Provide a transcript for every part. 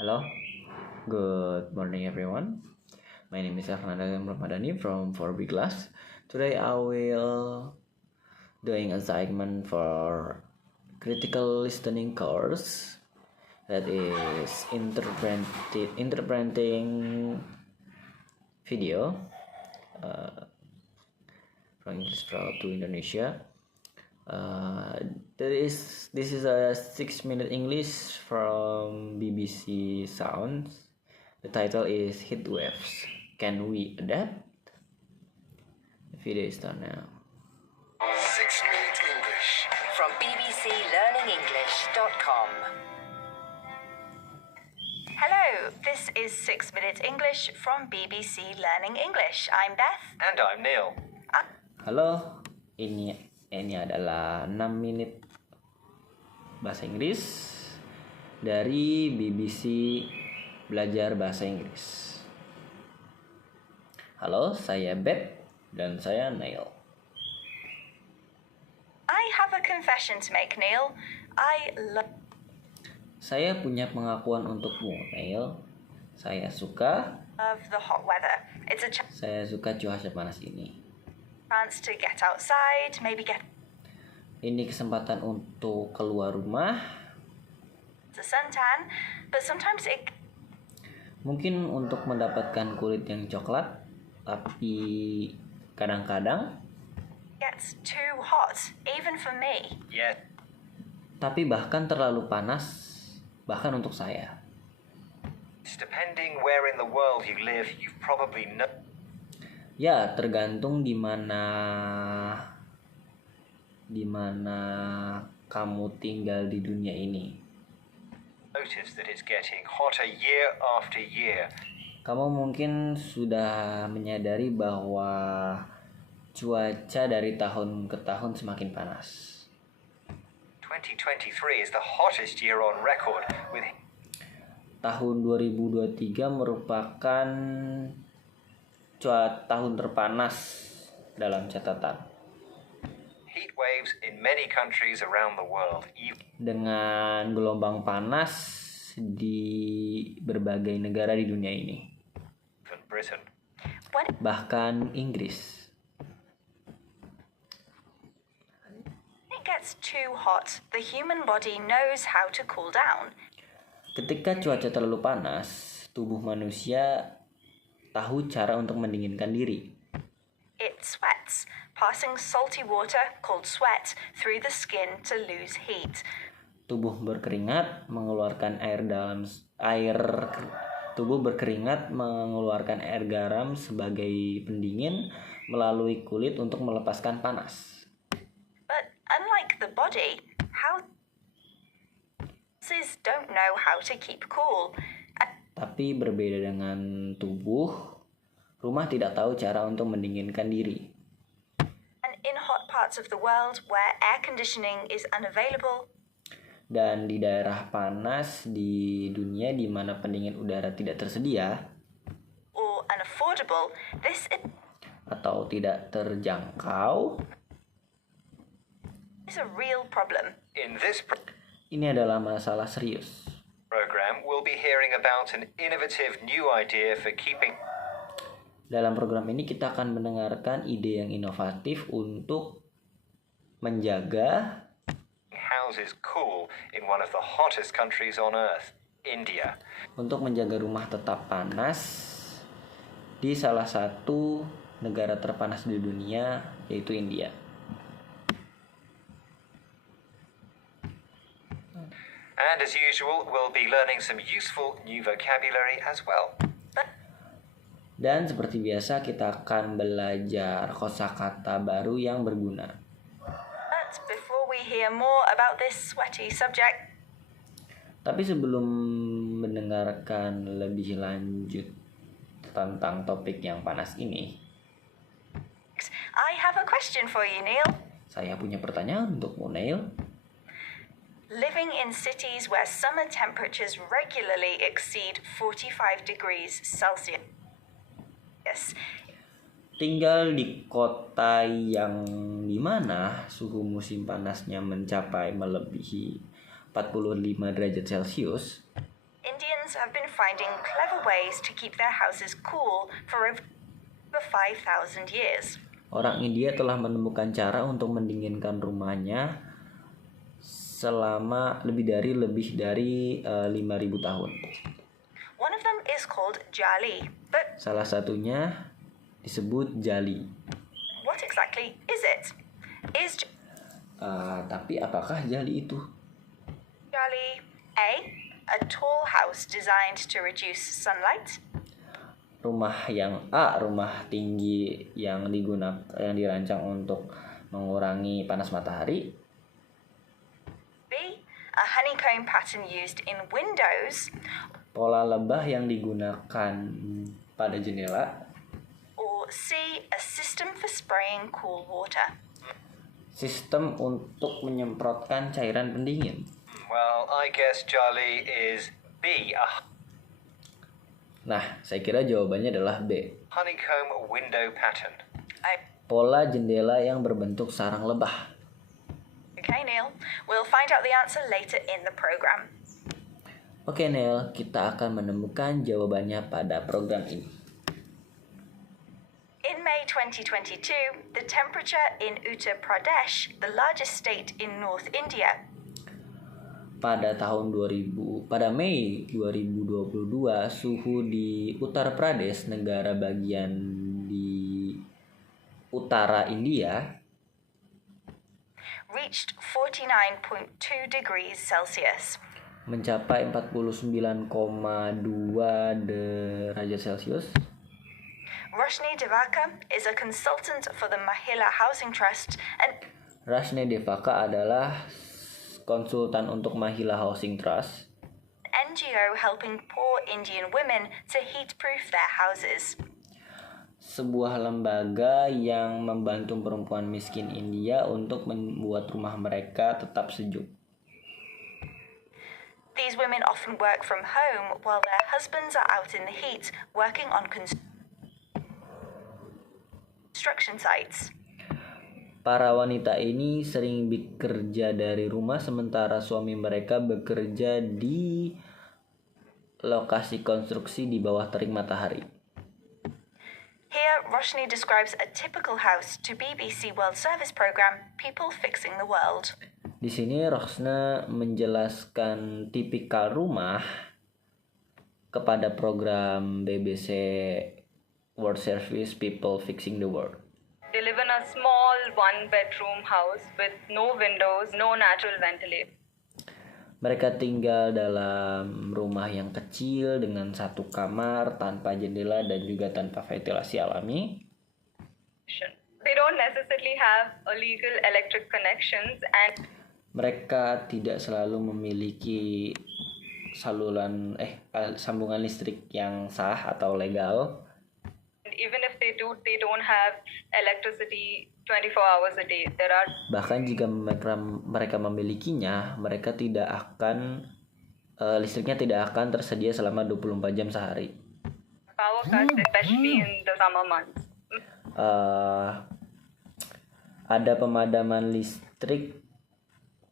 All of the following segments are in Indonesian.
Hello, good morning everyone. My name is Afnanda Ramadhani from 4B class. Today I will doing assignment for critical listening course that is interpreting video from English to Indonesia. This is a 6-minute English from BBC Sounds. The title is Heat Waves. Can we adapt? The video is done now. 6-minute English from bbclearningenglish.com. Hello, this is 6-minute English from BBC Learning English. I'm Beth. And I'm Neil. Halo, ini adalah 6 menit bahasa Inggris dari BBC Belajar Bahasa Inggris. Halo, saya Beth dan saya Neil. I have a confession to make, Neil. Saya punya pengakuan untukmu, Neil. Saya suka Love the hot weather. It's a Saya suka cuaca panas ini. chance to get outside, maybe get Ini kesempatan untuk keluar rumah. a suntan, but sometimes it Mungkin untuk mendapatkan kulit yang coklat, tapi kadang-kadang, gets too hot, even for me. Yeah. tapi bahkan terlalu panas, bahkan untuk saya. Depending where in the world you live, you've probably Ya, tergantung di mana kamu tinggal di dunia ini. noticed that it's getting hotter year after year. Kamu mungkin sudah menyadari bahwa cuaca dari tahun ke tahun semakin panas. 2023 is the hottest year on record, with Tahun 2023 merupakan tahun terpanas dalam catatan, heat waves in many countries around the world, even dengan gelombang panas di berbagai negara di dunia ini, Britain. When bahkan Inggris. it gets too hot, the human body knows how to cool down. Ketika cuaca terlalu panas, tubuh manusia tahu cara untuk mendinginkan diri. It sweats, passing salty water, called sweat, through the skin to lose heat. Tubuh berkeringat mengeluarkan air garam sebagai pendingin melalui kulit untuk melepaskan panas. But unlike the body, houses don't know how to keep cool. Tapi berbeda dengan tubuh, rumah tidak tahu cara untuk mendinginkan diri. And in hot parts of the world where air conditioning is unavailable, Dan di daerah panas di dunia di mana pendingin udara tidak tersedia or unaffordable, this atau tidak terjangkau, is a real problem. In this ini adalah masalah serius. program, we'll be hearing about an innovative new idea for keeping Dalam program ini kita akan mendengarkan ide yang inovatif untuk menjaga houses cool in one of the hottest countries on earth, India. rumah tetap panas di salah satu negara terpanas di dunia, yaitu India. And as usual, we'll be learning some useful new vocabulary as well. Dan seperti biasa kita akan belajar kosakata baru yang berguna. But before we hear more about this sweaty subject, Tapi sebelum mendengarkan lebih lanjut tentang topik yang panas ini, I have a question for you, Neil. saya punya pertanyaan untukmu, Neil. Living in cities where summer temperatures regularly exceed 45 degrees Celsius. Tinggal di kota yang dimana suhu musim panasnya mencapai melebihi 45 derajat Celcius. In Indians have been finding clever ways to keep their houses cool for over 5,000 years. Orang India telah menemukan cara untuk mendinginkan rumahnya selama lebih dari 5.000 tahun. One of them is called jali, but Salah satunya disebut jali. what exactly is it? Is Tapi apakah jali itu? jali a tall house designed to reduce sunlight? Rumah tinggi yang dirancang untuk mengurangi panas matahari. B, a honeycomb pattern used in windows? Pola lebah yang digunakan pada jendela. Or C, a system for spraying cool water? Sistem untuk menyemprotkan cairan pendingin. Well, I guess Jali is B, a Nah, saya kira jawabannya adalah B. honeycomb window pattern. Pola jendela yang berbentuk sarang lebah. Okay, Neil. We'll find out the answer later in the program. Oke, Neil, kita akan menemukan jawabannya pada program ini. In May 2022, the temperature in Uttar Pradesh, the largest state in North India, Pada Mei 2022, suhu di Uttar Pradesh, negara bagian di utara India, reached 49.2 degrees Celsius. mencapai 49,2 derajat Celcius. Roshni Devaka is a consultant for the Mahila Housing Trust and Rashni Devaka adalah konsultan untuk Mahila Housing Trust, NGO helping poor Indian women to heat-proof their houses. sebuah lembaga yang membantu perempuan miskin India untuk membuat rumah mereka tetap sejuk. These women often work from home while their husbands are out in the heat working on construction sites. Para wanita ini sering bekerja dari rumah sementara suami mereka bekerja di lokasi konstruksi di bawah terik matahari. Here, Roshni describes a typical house to BBC World Service program People Fixing the World. Di sini Roshna menjelaskan tipikal rumah kepada program BBC World Service People Fixing the World. They live in a small one-bedroom house with no windows, no natural ventilation. Mereka tinggal dalam rumah yang kecil dengan satu kamar tanpa jendela dan juga tanpa ventilasi alami. They don't necessarily have a legal electric connections, and Mereka tidak selalu memiliki sambungan listrik yang sah atau legal. even if they do, they don't have electricity 24 hours a day. There are Bahkan jika mereka memilikinya, mereka tidak akan listriknya tidak akan tersedia selama 24 jam sehari. power cuts, especially in the summer months. Ada pemadaman listrik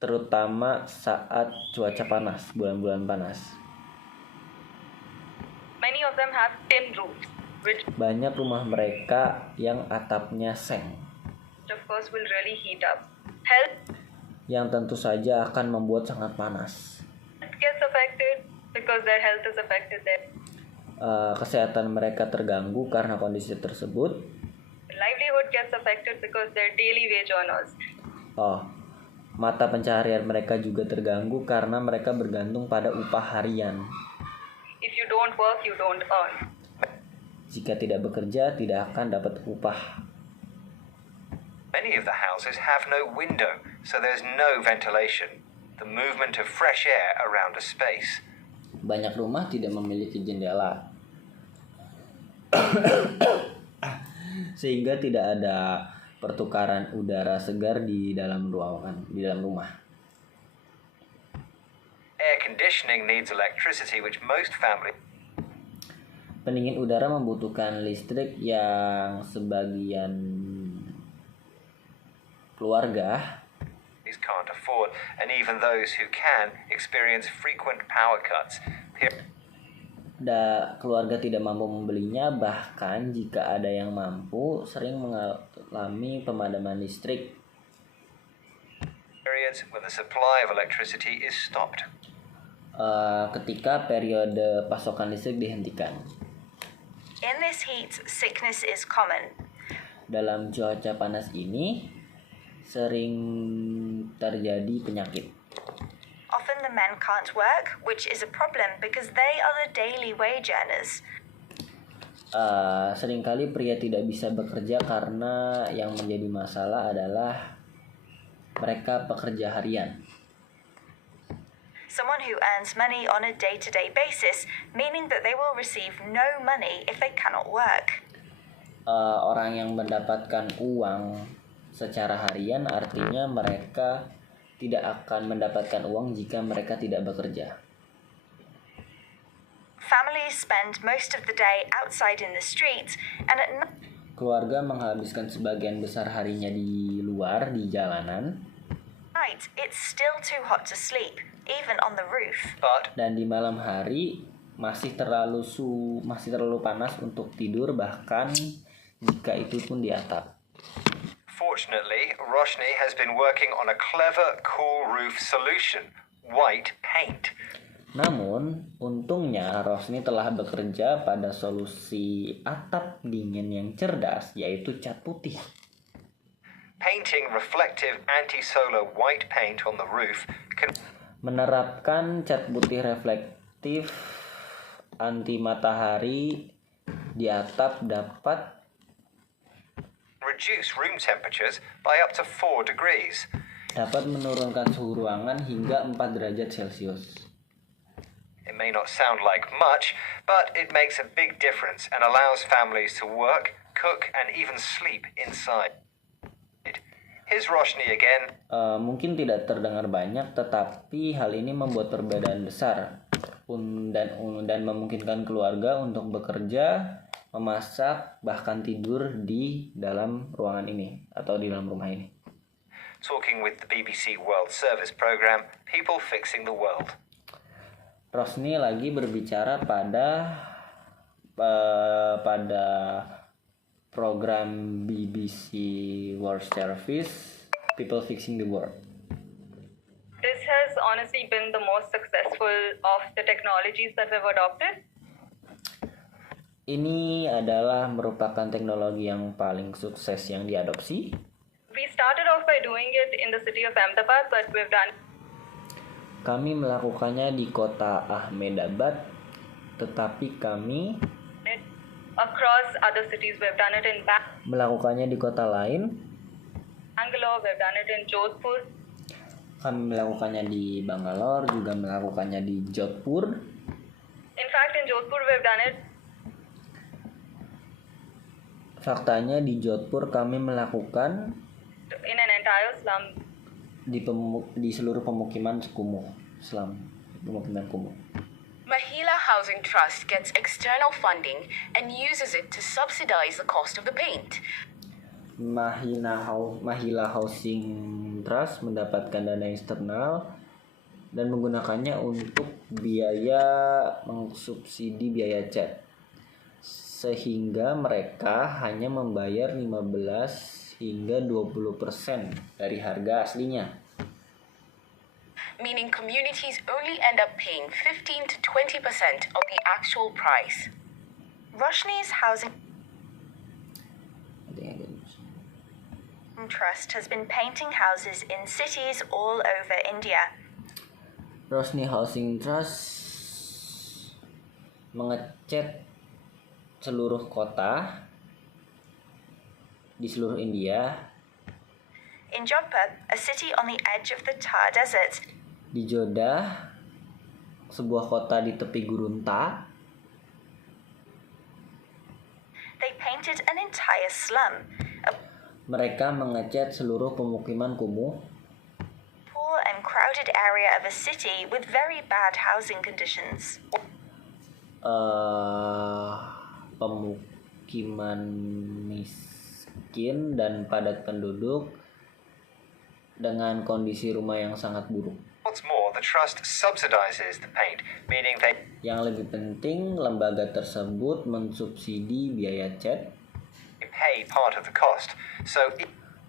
terutama saat cuaca panas, bulan-bulan panas. Many of them have tin roofs, which Banyak rumah mereka yang atapnya seng, of course will really heat up. Health yang tentu saja akan membuat sangat panas. gets affected because their health is affected. Their Kesehatan mereka terganggu karena kondisi tersebut. livelihood gets affected because they're daily wage earners. Mata pencaharian mereka juga terganggu karena mereka bergantung pada upah harian. If you don't work, you don't earn. Jika tidak bekerja, tidak akan dapat upah. Many of the houses have no window, so there's no ventilation. The movement of fresh air around a space. Banyak rumah tidak memiliki jendela, sehingga tidak ada pertukaran udara segar di dalam ruangan, di dalam rumah. Air conditioning needs electricity, which most families Pendingin udara membutuhkan listrik yang sebagian keluarga can't afford, and even those who can experience frequent power cuts. keluarga tidak mampu membelinya, bahkan jika ada yang mampu, sering mengalami pemadaman listrik. Periods when the supply of electricity is stopped. Ketika periode pasokan listrik dihentikan. In this heat, sickness is common. Dalam cuaca panas ini, sering terjadi penyakit. Often the men can't work, which is a problem because they are the daily wage earners. Seringkali pria tidak bisa bekerja karena yang menjadi masalah adalah mereka pekerja harian. Someone who earns money on a day-to-day basis, meaning that they will receive no money if they cannot work. Orang yang mendapatkan uang secara harian artinya mereka tidak akan mendapatkan uang jika mereka tidak bekerja. Families spend most of the day outside in the streets, and at Keluarga menghabiskan sebagian besar harinya di luar, di jalanan. night it's still too hot to sleep, even on the roof. But Dan di malam hari masih terlalu panas untuk tidur, bahkan jika itu pun di atap. fortunately, Roshni has been working on a clever, cool roof solution: white paint. Namun, untungnya Rosni telah bekerja pada solusi atap dingin yang cerdas, yaitu cat putih. Painting reflective anti-solar white paint on the roof can Menerapkan cat putih reflektif anti matahari di atap dapat reduce room temperatures by up to 4 degrees. menurunkan suhu ruangan hingga 4 derajat Celcius. It may not sound like much, but it makes a big difference and allows families to work, cook, and even sleep inside. Here's Roshni again. Mungkin tidak terdengar banyak, tetapi hal ini membuat perbedaan besar dan memungkinkan keluarga untuk bekerja, memasak, bahkan tidur di dalam ruangan ini atau di dalam rumah ini. Talking with the BBC World Service program, People Fixing the World. Rosni lagi berbicara pada program BBC World Service, People Fixing the World. This has honestly been the most successful of the technologies that we've adopted. Ini adalah merupakan teknologi yang paling sukses yang diadopsi. We started off by doing it in the city of Ahmedabad, but we've done Kami melakukannya di kota Ahmedabad, tetapi kami it across other cities. We've done it in melakukannya di kota lain. Bangalore, we've done it in Jodhpur. Kami melakukannya di Bangalore, juga melakukannya di Jodhpur. In fact, in Jodhpur, we've done it Faktanya di Jodhpur kami melakukan in an entire slum. di seluruh pemukiman kumuh, pemukiman kumuh. Mahila Housing Trust gets external funding and uses it to subsidize the cost of the paint. Mahila Housing Trust mendapatkan dana eksternal dan menggunakannya untuk mensubsidi biaya cat, sehingga mereka hanya membayar 15 hingga 20% dari harga aslinya. Meaning communities only end up paying 15 to 20% of the actual price. Roshni's Housing Trust has been painting houses in cities all over India. Rosni Housing Trust mengecat seluruh kota di seluruh India. In Jodhpur, a city on the edge of the Thar Desert, Di Jodah, sebuah kota di tepi gurun Thar, they painted an entire slum, a mereka mengecat seluruh pemukiman kumuh, poor and crowded area of a city with very bad housing conditions. Pemukiman miskin dan padat penduduk dengan kondisi rumah yang sangat buruk. What's more, the trust subsidizes the paint, meaning they Yang lebih penting, lembaga tersebut mensubsidi biaya cat. pay part of the cost. So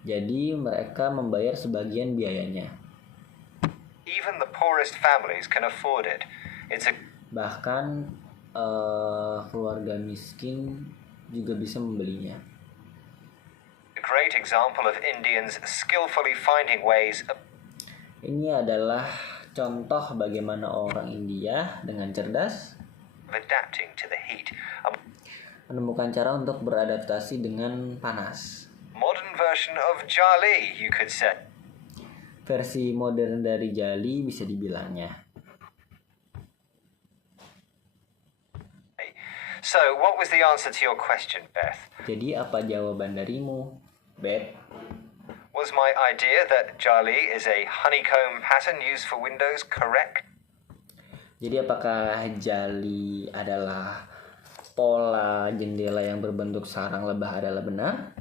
Jadi mereka membayar sebagian biayanya. even the poorest families can afford it. It's a Bahkan keluarga miskin juga bisa membelinya. great example of Indians skillfully finding ways of Ini adalah contoh bagaimana orang India dengan cerdas adapting to the heat. A menemukan cara untuk beradaptasi dengan panas. modern version of Jali, you could say. Versi modern dari jali bisa dibilangnya. So, what was the answer to your question, Beth? Jadi apa jawaban darimu, Beth? Was my idea that Jali is a honeycomb pattern used for windows correct? Jadi apakah jali adalah pola jendela yang berbentuk sarang lebah adalah benar?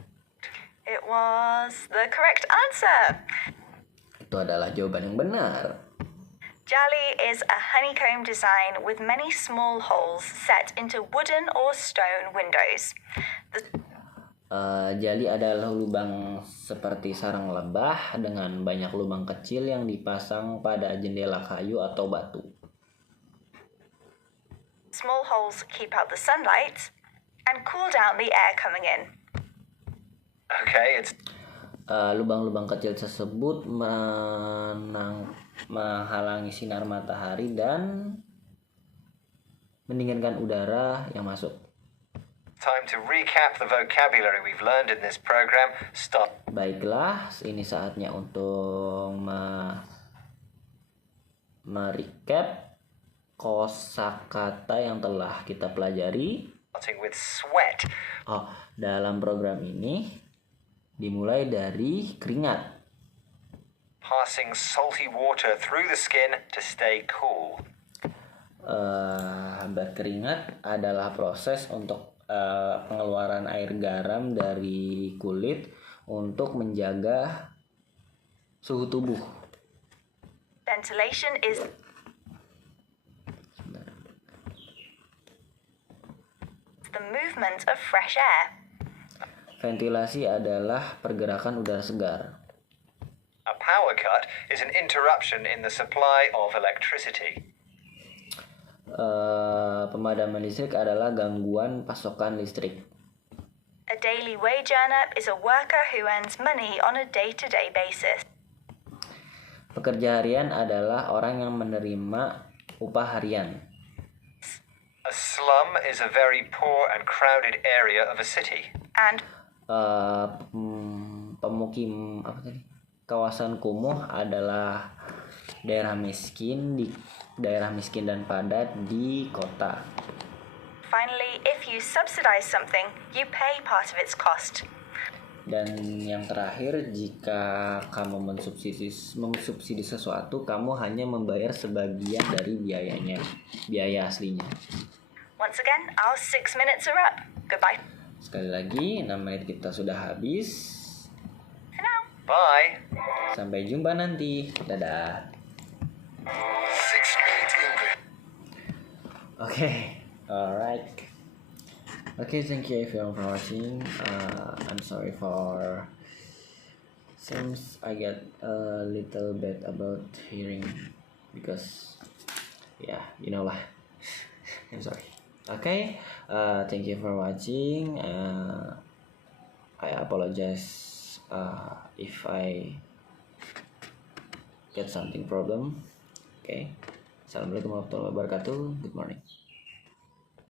It was the correct answer. Itu adalah jawaban yang benar. Jali is a honeycomb design with many small holes set into wooden or stone windows. Jali adalah lubang seperti sarang lebah dengan banyak lubang kecil yang dipasang pada jendela kayu atau batu. Small holes keep out the sunlight and cool down the air coming in. Okay, it's Lubang-lubang kecil tersebut menghalangi sinar matahari dan mendinginkan udara yang masuk. time to recap the vocabulary we've learned in this program. Start. Baiklah, ini saatnya untuk merecap kosakata yang telah kita pelajari. Starting with sweat. Dalam program ini dimulai dari keringat. Passing salty water through the skin to stay cool. Berkeringat adalah proses untuk pengeluaran air garam dari kulit untuk menjaga suhu tubuh. Ventilation is the movement of fresh air. Ventilasi adalah pergerakan udara segar. A power cut is an interruption in the supply of electricity. Pemadaman listrik adalah gangguan pasokan listrik. A daily wage earner is a worker who earns money on a day-to-day basis. Pekerja harian adalah orang yang menerima upah harian. A slum is a very poor and crowded area of a city. And Kawasan kumuh adalah daerah miskin dan padat di kota. finally, if you subsidize something, you pay part of its cost. Dan yang terakhir, jika kamu mensubsidi sesuatu, kamu hanya membayar sebagian dari biaya aslinya. Once again, our 6 minutes are up. Goodbye. Sekali lagi, 6 menit kita sudah habis. For now. Bye. Sampai jumpa nanti. Dadah. 6 minutes English. Okay, alright. Okay, thank you everyone for watching. I'm sorry for seems I get a little bit about hearing because yeah, you know lah. I'm sorry. Okay, thank you for watching. I apologize if I get something problem. Okay. Assalamualaikum warahmatullahi wabarakatuh. Good morning.